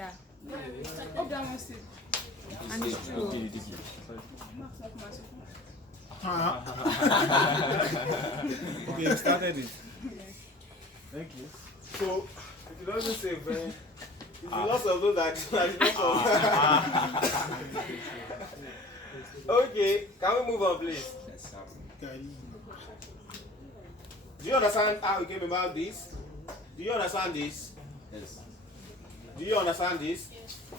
Yeah. And it's true. Okay, you started it. Thank you. So, it doesn't say very. It's lots of those that Okay, can we move on, please? Do you understand how we came about this? Do you understand this? Yes. Do you understand this?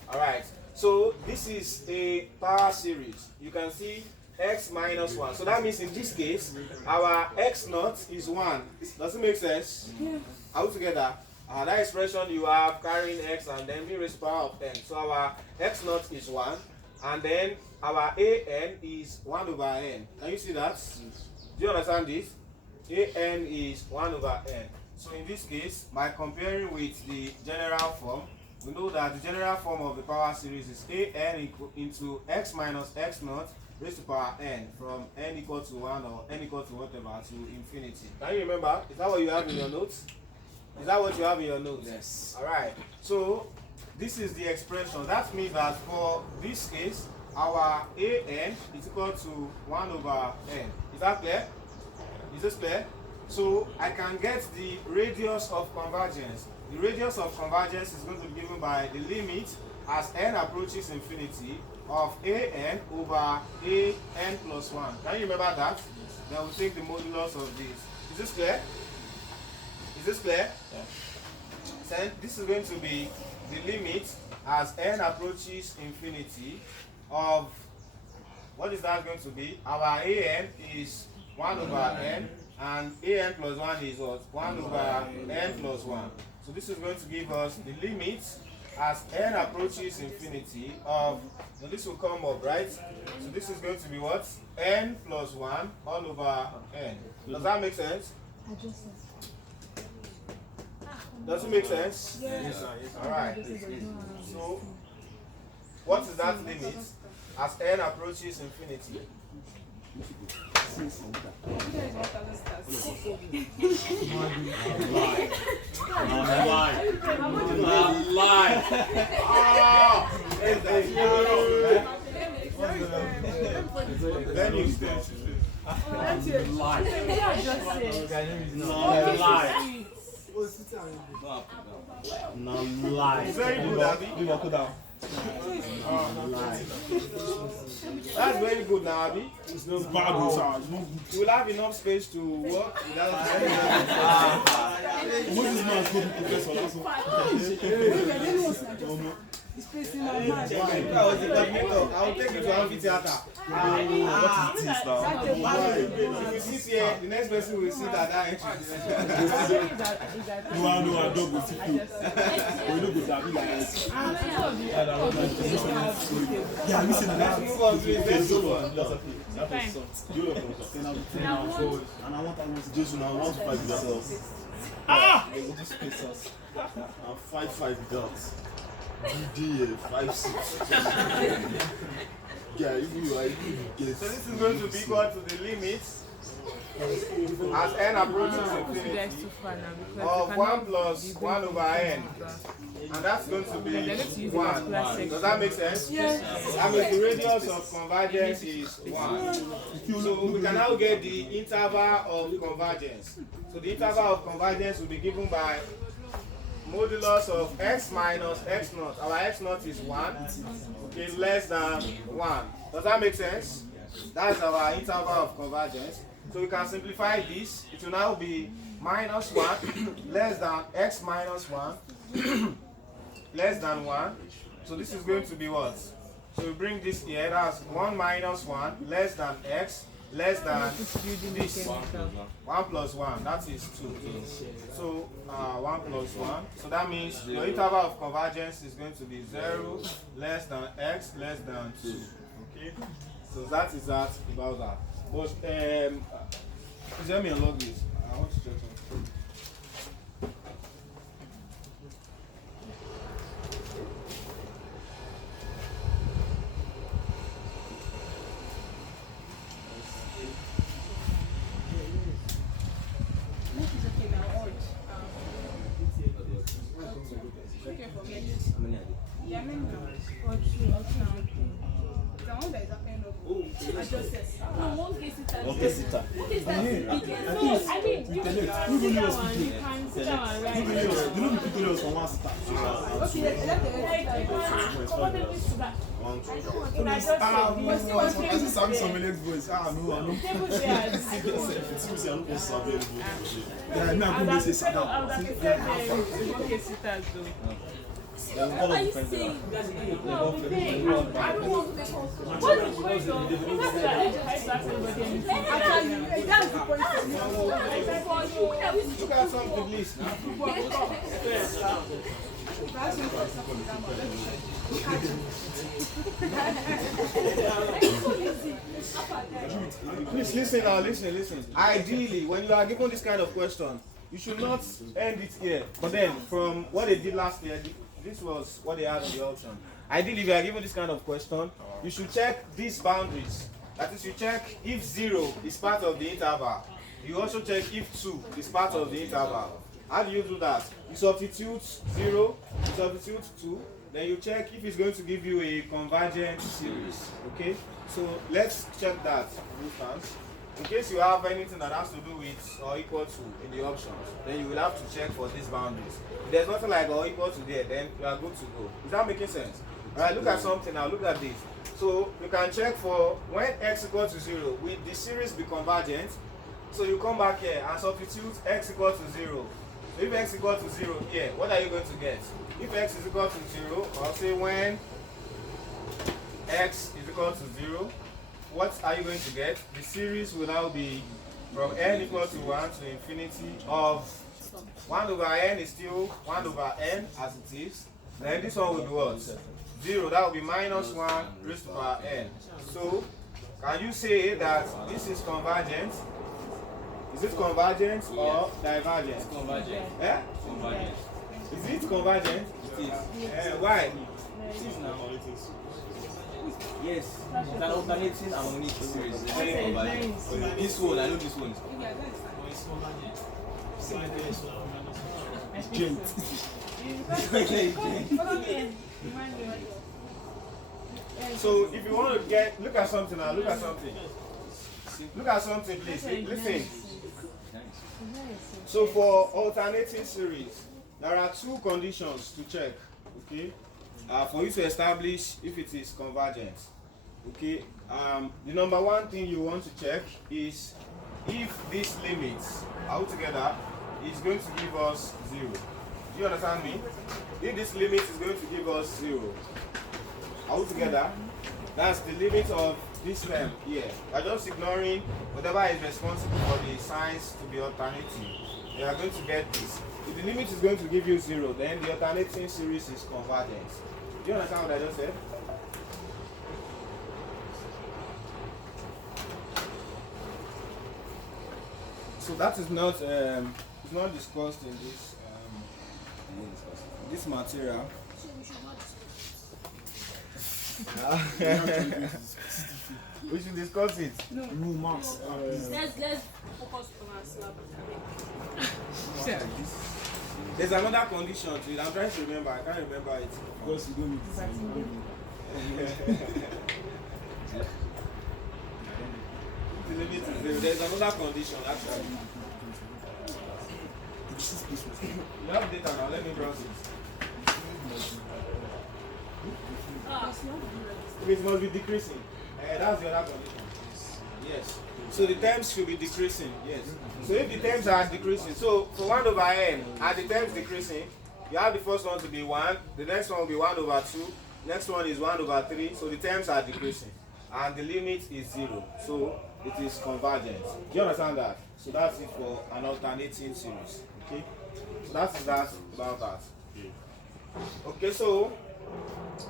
Alright. So this is a power series. You can see x minus 1. So that means in this case, our x naught is 1. Does it make sense? Yeah. Are we together? That expression you have carrying x and then b raised to the power of n. So our x naught is 1. And then our an is 1 over n. Can you see that? Do you understand this? An is 1 over n. So in this case, by comparing with the general form, we know that the general form of the power series is an into x minus x naught raised to the power n, from n equal to 1 or n equal to whatever to infinity. Can you remember? Is that what you have in your notes? Is that what you have in your notes? Yes. Alright. So this is the expression. That means that for this case, our an is equal to 1 over n. Is that clear? Is this clear? So I can get the radius of convergence. The radius of convergence is going to be given by the limit as n approaches infinity of an over an plus 1. Can you remember that? Then we'll take the modulus of this. Is this clear? Is this clear? Yeah. So this is going to be the limit as n approaches infinity of, what is that going to be? Our an is 1 over n, and an plus 1 is what? 1 over n plus 1. So this is going to give us the limit as n approaches infinity of, now this will come up, right? So this is going to be what? N plus 1 all over n. Does that make sense? Does it make sense? Yes, sir. Alright. So, what is that limit as n approaches infinity? It's very good, Abby. That's very good now, Abby. It's not bad, it's you will have enough space to work without Moses man is good professor. That's what. it's facing my mind. I was the coordinator. I will take you to amphitheater. What is this now? If you sit here, the next person will sit at that entrance. No, I don't go to you. We don't go to Abby like this. Yeah, listen to that. Move on, please. Let's move on. And I want to just now. I want to fight with yourself. They will just face us. And fight without. DD 5-6. Yeah, even you are even guess. So this is going to be equal to the limit as n approaches infinity of 1 plus 1 over n. And that's going to be 1. Does that make sense? Yes. That means the radius of convergence is 1. So we can now get the interval of convergence. So the interval of convergence will be given by modulus of x minus x naught. Our x naught is 1. Okay, less than 1. Does that make sense? That's our interval of convergence. So we can simplify this. It will now be minus 1 less than x minus 1 less than 1. So this is going to be what? So we bring this here. That's 1 minus 1 less than x less than this 1 plus 1, that is 2. So 1 plus 1. So that means your interval of convergence is going to be 0 less than x less than 2. Okay? So that is that about that. But please let me unlock this. I want to check something. Yeah, I mean, no. Or true, or true. The one that is happening up. I just said. No, one case it has. Okay, sit down. What is that? No, I mean, you can sit down and you can sit down and write. You know the tutorials from one start. Okay, let Like, you can comfortably sit back. I just said, I just sang some minute voice. No, I know. table chairs. Seriously, I don't want to sabi anything. I would have preferred one case sitters though. All of the friends are. No, we think. I don't want to make what is going on? It's not that I have to ask anybody anything. actually, that's the point. Look at some of the list. Please listen now, listen. Ideally, when you are given this kind of question, you should not end it here. But then, from what they did last year, this was what they had in the option. Ideally, if you are given this kind of question, you should check these boundaries. That is, you check if 0 is part of the interval. You also check if 2 is part of the interval. How do you do that? You substitute 0, you substitute 2, then you check if it's going to give you a convergent series. Okay? So let's check that, for instance. In case you have anything that has to do with or equal to in the options, then you will have to check for these boundaries. If there's nothing like or equal to there, then you are good to go. Is that making sense? Alright, look at something now, look at this. So you can check for when x equals to 0, will the series be convergent? So you come back here and substitute x equal to 0. So if x equal to 0 here, what are you going to get? If x is equal to 0, I'll say when x is equal to 0, what are you going to get? The series will now be from n equal to 1 to infinity of 1 over n is still 1 over n as it is. Then this one will be what? 0, that will be minus 1 raised to the power n. So, can you say that this is convergent? Is it convergent or divergent? It's convergent. Eh? Convergent. Is it convergent? It is. Why? It is now. Yes. It's an alternating harmonic series. It's very convergent. This one, I know this one. So if you want to get, look at something now, look at something. Look at something, please. Listen. So for alternating series, there are two conditions to check, okay? For you to establish if it is convergent, okay? The number one thing you want to check is if this limit altogether is going to give us 0. Do you understand me? If this limit is going to give us 0 altogether, that's the limit of this term here. We're just ignoring whatever is responsible for the signs to be alternating. You are going to get this. If the limit is going to give you 0, then the alternating series is convergent. Do you understand what I just said? So that is not it's not discussed in this material. We should discuss it. No. Rule marks. Let's focus on our slab. There's another condition to it. I'm trying to remember. I can't remember it. Because you don't need to The limit is 0. There's another condition actually. You have data now. Let me browse it. It must be decreasing. That's the other condition. Yes. So the terms should be decreasing. Yes. So if the terms are decreasing, so for 1 over n, are the terms decreasing? You have the first one to be 1, the next one will be 1 over 2, next one is 1 over 3, so the terms are decreasing. And the limit is 0, so it is convergent. Do you understand that? So that's it for an alternating series. Okay? So that's that about that. Okay, so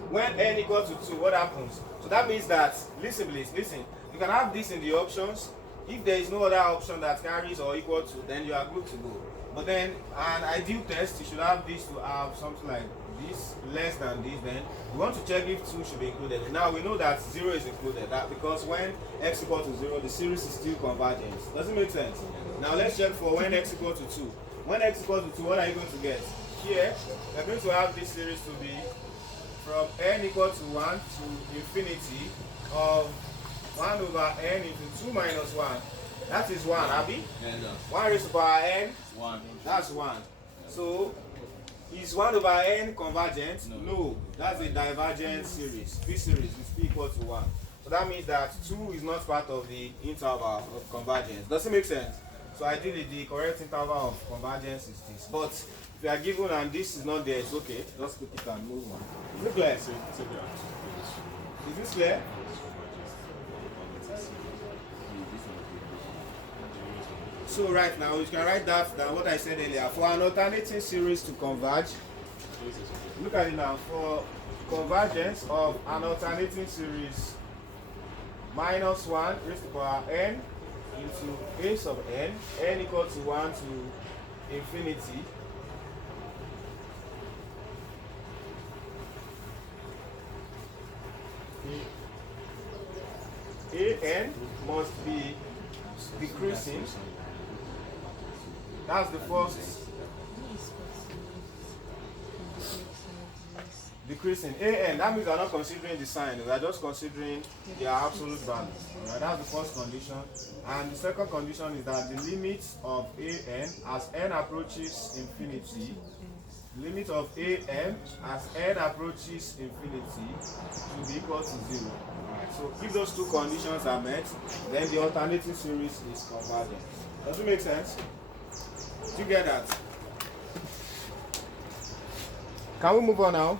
when n equals to 2, what happens? So that means that, listen please, listen. You can have this in the options. If there is no other option that carries or equal to, then you are good to go. But then, an ideal test, you should have this to have something like this, less than this. Then we want to check if 2 should be included. Now we know that 0 is included, that because when x equals to 0, the series is still convergent. Does it make sense? Now let's check for when x equals to 2. When x equals to 2, what are you going to get? Here, we're going to have this series to be from n equal to 1 to infinity of 1 over n into 2 minus 1. That is 1, Abi? Yeah, no. 1 raised to power n, 1. that's 1. So, is 1 over n convergent? No. That's a divergent series. P series is P equal to 1. So that means that 2 is not part of the interval of convergence. Does it make sense? So ideally the correct interval of convergence is this. But if you are given and this is not there, it's okay. Just put it and move on. Is it clear? Is this clear? So right now you can write that down what I said earlier. For an alternating series to converge, look at it now. For convergence of an alternating series minus 1 raised to power n into a sub n, n equal to 1 to infinity. An must be decreasing. That's the first decreasing. An, that means we are not considering the sign, we are just considering their absolute values. Alright, that's the first condition. And the second condition is that the limit of an as n approaches infinity, limit of an as n approaches infinity will be equal to 0. Alright, so if those two conditions are met, then the alternating series is convergent. Does it make sense? Do you get that? Can we move on now?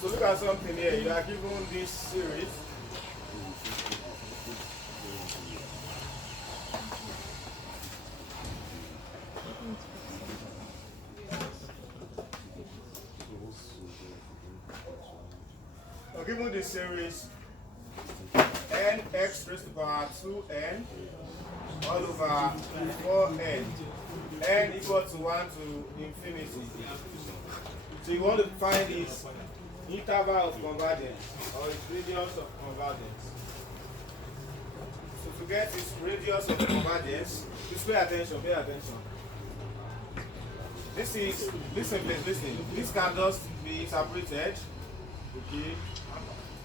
So look at something here. You are given this series. You are given this series n x raised to the power 2n all over 4n, n equal to 1 to infinity. So you want to find this interval of convergence or its radius of convergence. So to get its radius of convergence, just pay attention, pay attention. This is, listen please, listen. This can just be separated, okay,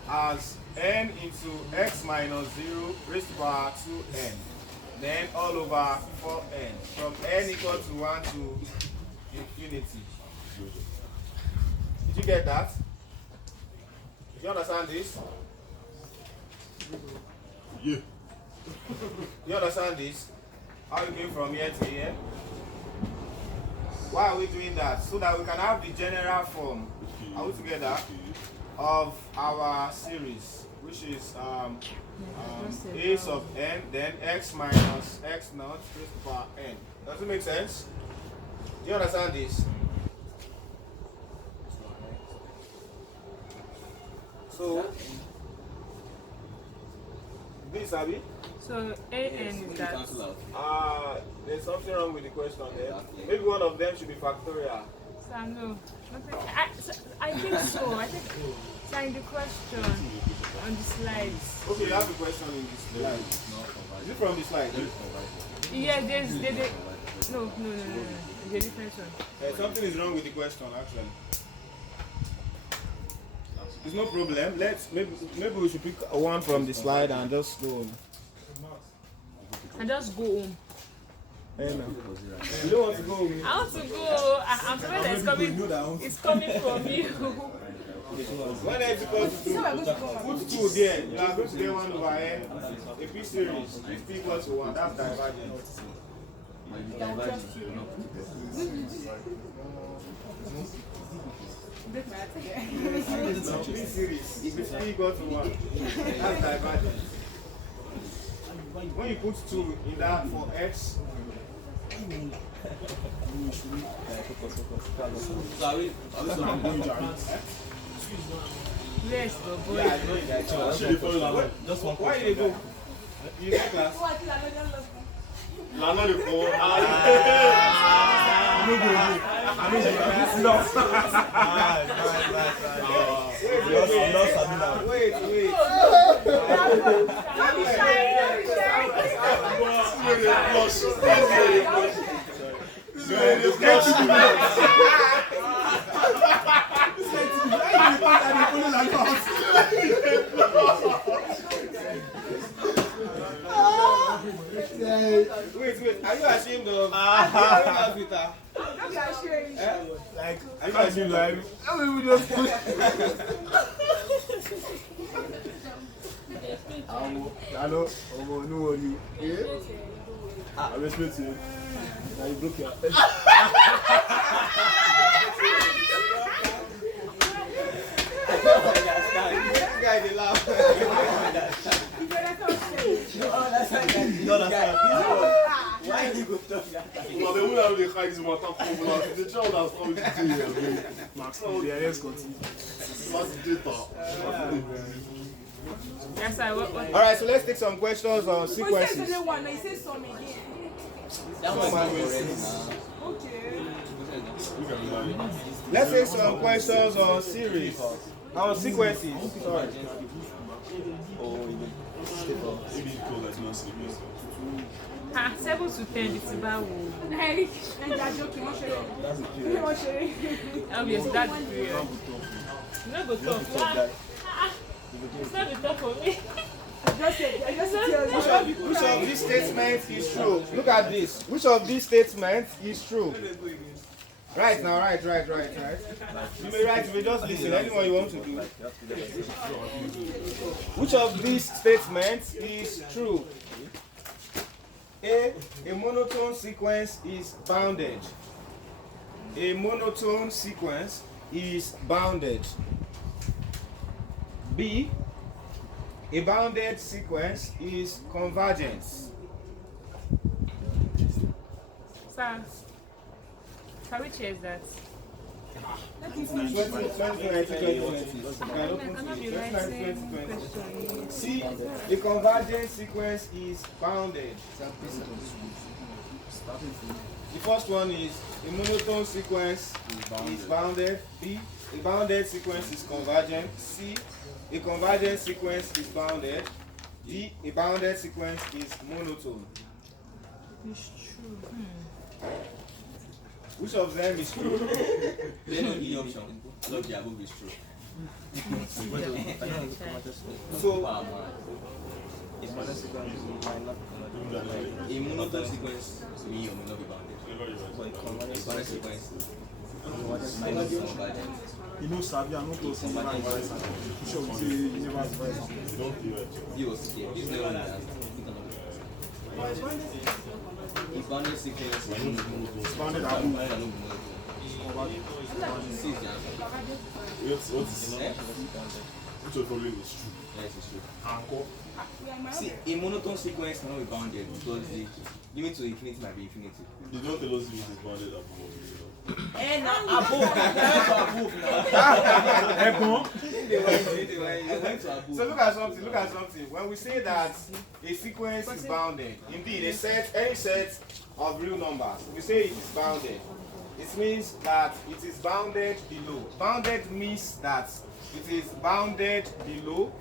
as n into x minus 0 raised to the power 2n. Then all over 4n. From n equal to 1 to infinity. Did you get that? You understand this? Yeah. You understand this? How you going from here to here? Why are we doing that? So that we can have the general form, are we together, of our series, which is a sub n, then x minus x naught raised to the power n. Does it make sense? Do you understand this? So, this, Abby? So an is that. There's something wrong with the question there. Maybe one of them should be factorial. So no, I think so. I think it's like the question on the slides. Okay, you have the question in this slide. Is it from the slide? Yeah, there's no. It's a different one. Something is wrong with the question actually. It's no problem. Maybe we should pick one from the slide and just go on. And just go home. Hey, no. You don't want to go home. I want to go. I'm sorry that it's coming from you. When it's equal to 2, put 2 there. You are going to get 1 over n. A P series is P equal to 1. That's divergent. P series is P equal to 1. That's divergent. When you put 2 in that for x, Yes, but boy. yeah, I know that. Just one Why you go? You get class? La no le Wait. Wait. Are you ashamed of? Like, I can't do live. We just put. Hello, no worry. Yeah? I respect you. Now you broke your. This guy dey laugh. Why you go talk that? Well, they wouldn't have the high this matter for the child has come today. Max, let's continue. Max data. Yes, I work. Alright, so let's take some questions on sequences. He says some again. That was my already. Okay. Let's take some questions on series. On sequences. Sorry. Maybe because that's not serious. 7 to 10, it's about And they're joking. What's your obviously that's the period. You know, go talk. It's not the talk for me. I just tell you. Which of these statements is true? Look at this. Which of these statements is true? Right now, right. You may write, you may just listen, anyone you want to do. Which of these statements is true? A monotone sequence is bounded. A monotone sequence is bounded. B, a bounded sequence is convergent. Sir, can we check that? Let me see. 2020. C, a convergent sequence is bounded. The first one is a monotone sequence is bounded. B, a bounded sequence is convergent. C, a convergent sequence is bounded. D, a bounded sequence is monotone. It's true. Which of them is true? They know the option. Look, the above is true. So, a monotone sequence may or may not be bounded. A bounded sequence might not be convergent. You know, Sabi, I'm not close to you. Sure, we say you never advise something. He was scared. He's never that. A bounded sequence is Bounded not above. monotone. See the answer. Which of problem is true? Yes, it's true. Anchor. See, a monotone sequence cannot be bounded because the limit to infinity might be infinity. You don't tell us if it is bounded above. And above. So look at something. When we say that a sequence is bounded, indeed, any set of real numbers, we say it is bounded. It means that it is bounded below. Bounded means that it is bounded below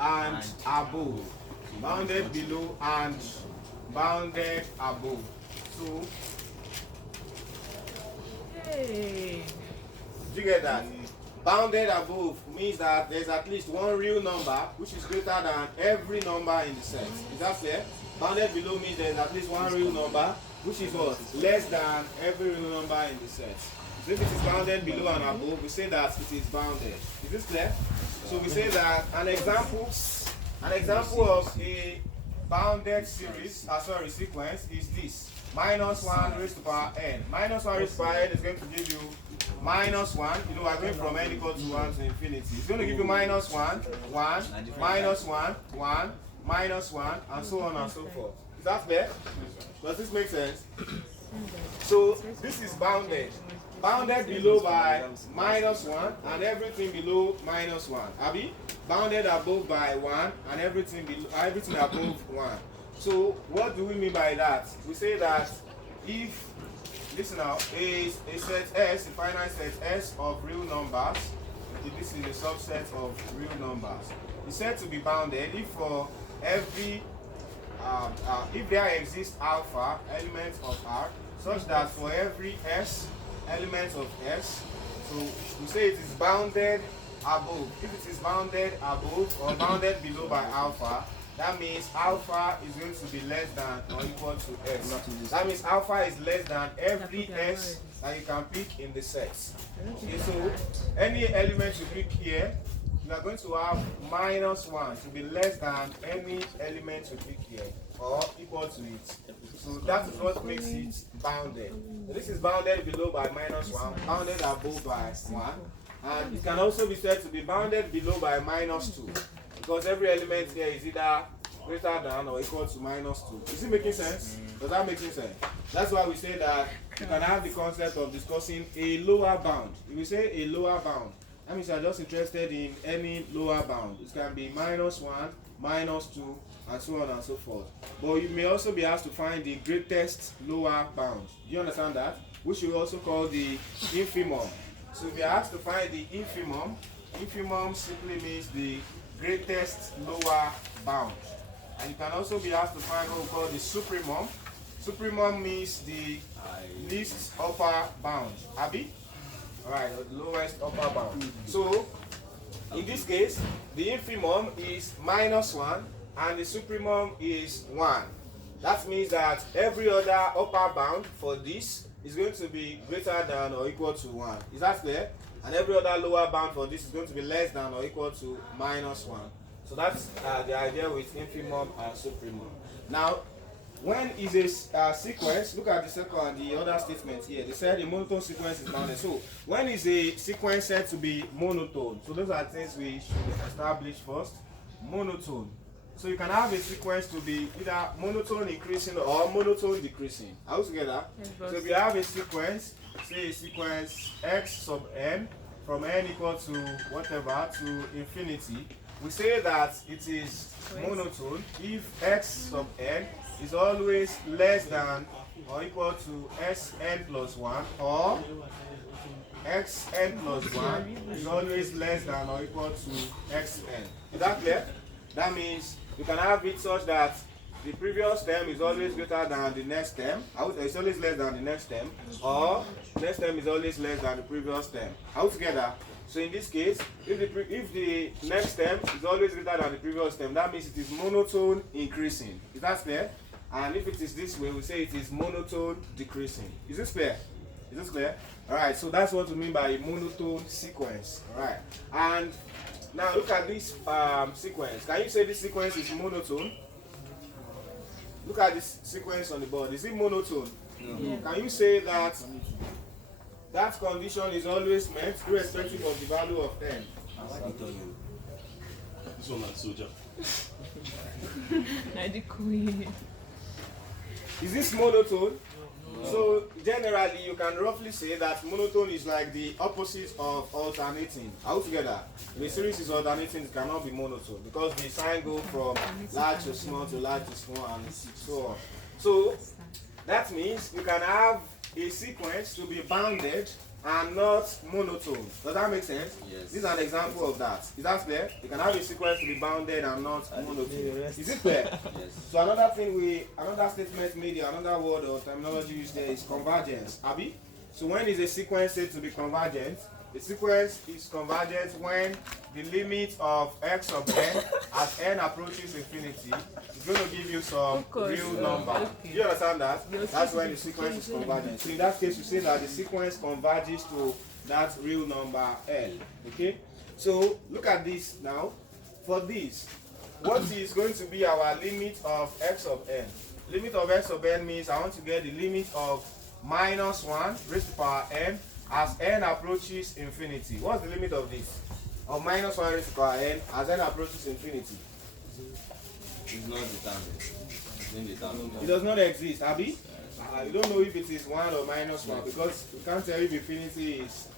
and above. Bounded below and bounded above. So, Hey. did you get that? Bounded above means that there's at least one real number which is greater than every number in the set. Is that clear? Bounded below means there's at least one real number which is what? Less than every real number in the set. So if it is bounded below and above, we say that it is bounded. Is this clear? So we say that an example of a bounded series, sequence is this. Minus 1 raised to power n. Minus 1 raised to power n is going to give you minus 1. You know, we're going from n equal to 1 to infinity. It's going to give you minus 1, 1, minus 1, 1, minus 1, and so on and so forth. Is that fair? Does this make sense? So, this is bounded. Bounded below by minus 1 and everything below minus 1. Abi? Bounded above by 1 and everything above 1. So what do we mean by that? We say that if listen now, a set S, a finite set S of real numbers. Okay, this is a subset of real numbers. It's said to be bounded if for every if there exists alpha elements of R, such that for every S element of S, so we say it is bounded above. If it is bounded above or bounded below by alpha, that means alpha is going to be less than or equal to S. That means alpha is less than every S that you can pick in the set. Okay, so any element you pick here, you are going to have -1 to be less than any element you pick here or equal to it. So that is what makes it bounded. So this is bounded below by -1, bounded above by 1, and it can also be said to be bounded below by -2, because every element here is either greater than or equal to -2. Is it making sense? Does that make sense? That's why we say that you can have the concept of discussing a lower bound. If we say a lower bound, that means you are just interested in any lower bound. It can be -1, -2, and so on and so forth. But you may also be asked to find the greatest lower bound. Do you understand that? Which we also call the infimum. So if you are asked to find the infimum, infimum simply means the greatest lower bound. And you can also be asked to find what we call the supremum. Supremum means the least upper bound. Abi? Alright, the lowest upper bound. So, in this case, the infimum is -1 and the supremum is 1. That means that every other upper bound for this is going to be greater than or equal to 1. Is that clear? And every other lower bound for this is going to be less than or equal to -1. So that's the idea with infimum and supremum. Now, when is a sequence, look at the second, the other statement here. They said a monotone sequence is bounded. So, when is a sequence said to be monotone? So, those are things we should establish first. Monotone. So, you can have a sequence to be either monotone increasing or monotone decreasing. Are we together? Yes, so, if you have a sequence, say a sequence x sub n from n equal to whatever to infinity, we say that it is monotone if x sub n is always less than or equal to Sn plus 1, or Xn plus 1 is always less than or equal to Xn. Is that clear? That means you can have it such that the previous term is always greater than the next term. It's always less than the next term, or the next term is always less than the previous term. All together. So in this case, if the next term is always greater than the previous term, that means it is monotone increasing. Is that clear? And if it is this way, we say it is monotone decreasing. Is this clear? Is this clear? Alright, so that's what we mean by a monotone sequence. Alright. And now look at this sequence. Can you say this sequence is monotone? Look at this sequence on the board. Is it monotone? No. Can you say that that condition is always met irrespective of the value of n? This one like soldier. Is this monotone? No. So generally you can roughly say that monotone is like the opposite of alternating. All together, if a series is alternating, it cannot be monotone because the sign goes from large to small to large to small and so on. So that means you can have a sequence to be bounded and not monotone. Does that make sense? Yes. This is an example of that. Is that clear? You can have a sequence to be bounded and not monotone. Is it clear? Yes. So another statement made here, another word or terminology used there is convergence. Abi? So when is a sequence said to be convergent? The sequence is convergent when the limit of x of n as n approaches infinity is going to give you some real number. Okay. Do you understand that? That's when the sequence is convergent. So in that case, you say that the sequence converges to that real number L. Okay? So look at this now. For this, what is going to be our limit of x of n? Limit of x of n means I want to get the limit of -1 raised to the power n as n approaches infinity. What's the limit of this? Of -1 raised to the power n as n approaches infinity? It's not determined. It does not exist, Abi? You don't know if it is 1 or -1 because you can't tell if infinity is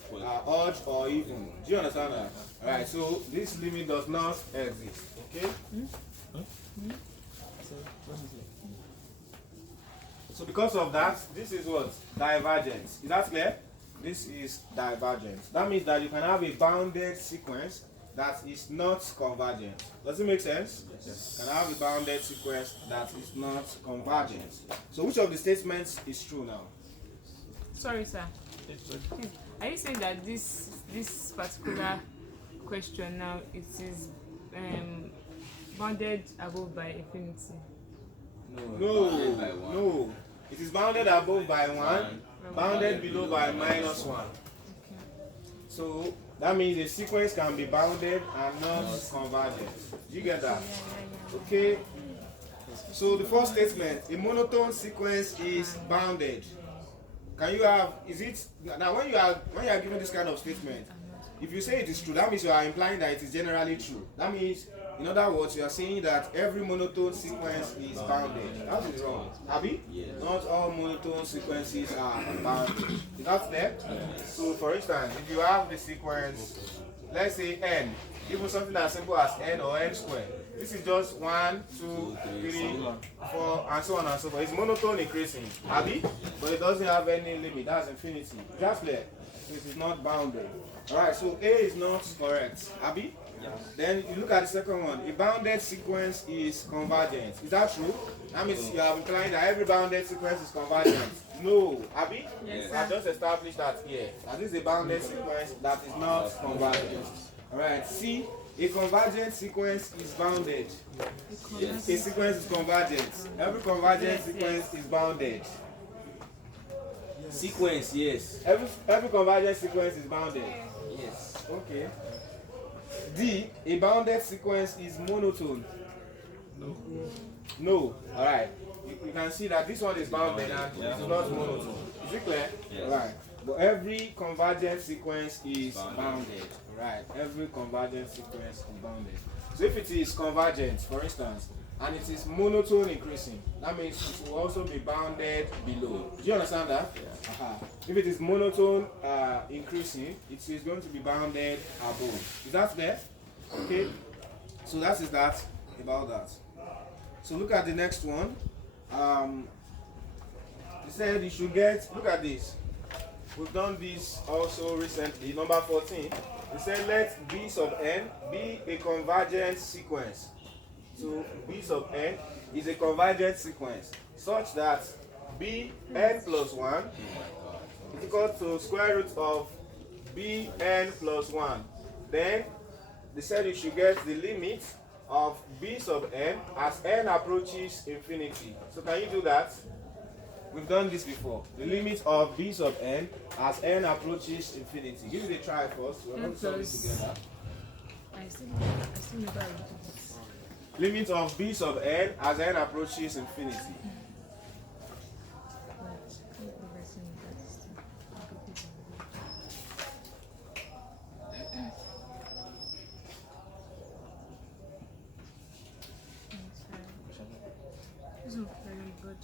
odd or even. Do you understand that? Alright, so this limit does not exist. Okay? So because of that, this is what? Divergence. Is that clear? This is divergence. That means that you can have a bounded sequence that is not convergent. Does it make sense? Yes. You can have a bounded sequence that is not convergent. So which of the statements is true now? Sorry, sir. Are you saying that this particular question now it is bounded above by infinity? No. It is bounded above by 1, bounded below by -1. Okay. So that means a sequence can be bounded and not convergent. Do you get that? Okay. So the first statement, a monotone sequence is bounded. Can you have? Is it now when you are given this kind of statement? If you say it is true, that means you are implying that it is generally true. That means, in other words, you are saying that every monotone sequence is bounded. That is wrong. Abi? Yes. Not all monotone sequences are bounded. Is that clear? Yes. So, for instance, if you have the sequence, let's say n, even something as simple as n or n squared. This is just 1, 2, 3, 4, and so on and so forth. It's monotone increasing, Abi? But it doesn't have any limit. That's infinity. That's clear. It is not bounded. Alright, so A is not correct. Abi? Yes. Then you look at the second one. A bounded sequence is convergent. Is that true? That means you are implying that every bounded sequence is convergent. No. Abi? Yes. I just established that here. That is a bounded sequence that is not convergent. Alright, C. A convergent sequence is bounded. Yes. A sequence is convergent. Every convergent sequence is bounded. Sequence, yes. Every convergent sequence is bounded. Yes. Okay. D. A bounded sequence is monotone. No. Alright. You can see that this one is bounded and it's not monotone. Is it clear? Yes. Alright. But every convergent sequence is bounded. Right. Every convergent sequence is bounded. So if it is convergent, for instance, and it is monotone increasing, that means it will also be bounded below. Do you understand that? Yeah. If it is monotone increasing, it is going to be bounded above. Is that clear? Okay. So that is that about that. So look at the next one. He said you should get, look at this. We've done this also recently, number 14. He said let B sub n be a convergent sequence. So B sub n is a convergent sequence such that B n plus 1 is equal to square root of B n plus 1. Then they said you should get the limit of B sub n as n approaches infinity. So can you do that? We've done this before. The limit of B sub n as n approaches infinity. Give it a try first. We're going to solve it together. I still never did this. Limit of B sub n as n approaches infinity. This is very good.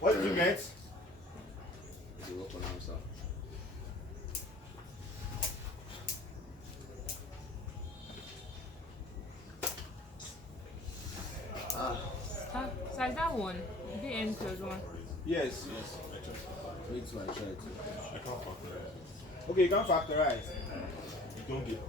What did you get? So like that one, Bn plus 1. Yes. Me too, I tried to. I can't factorize. Okay, you can't factorize. You don't get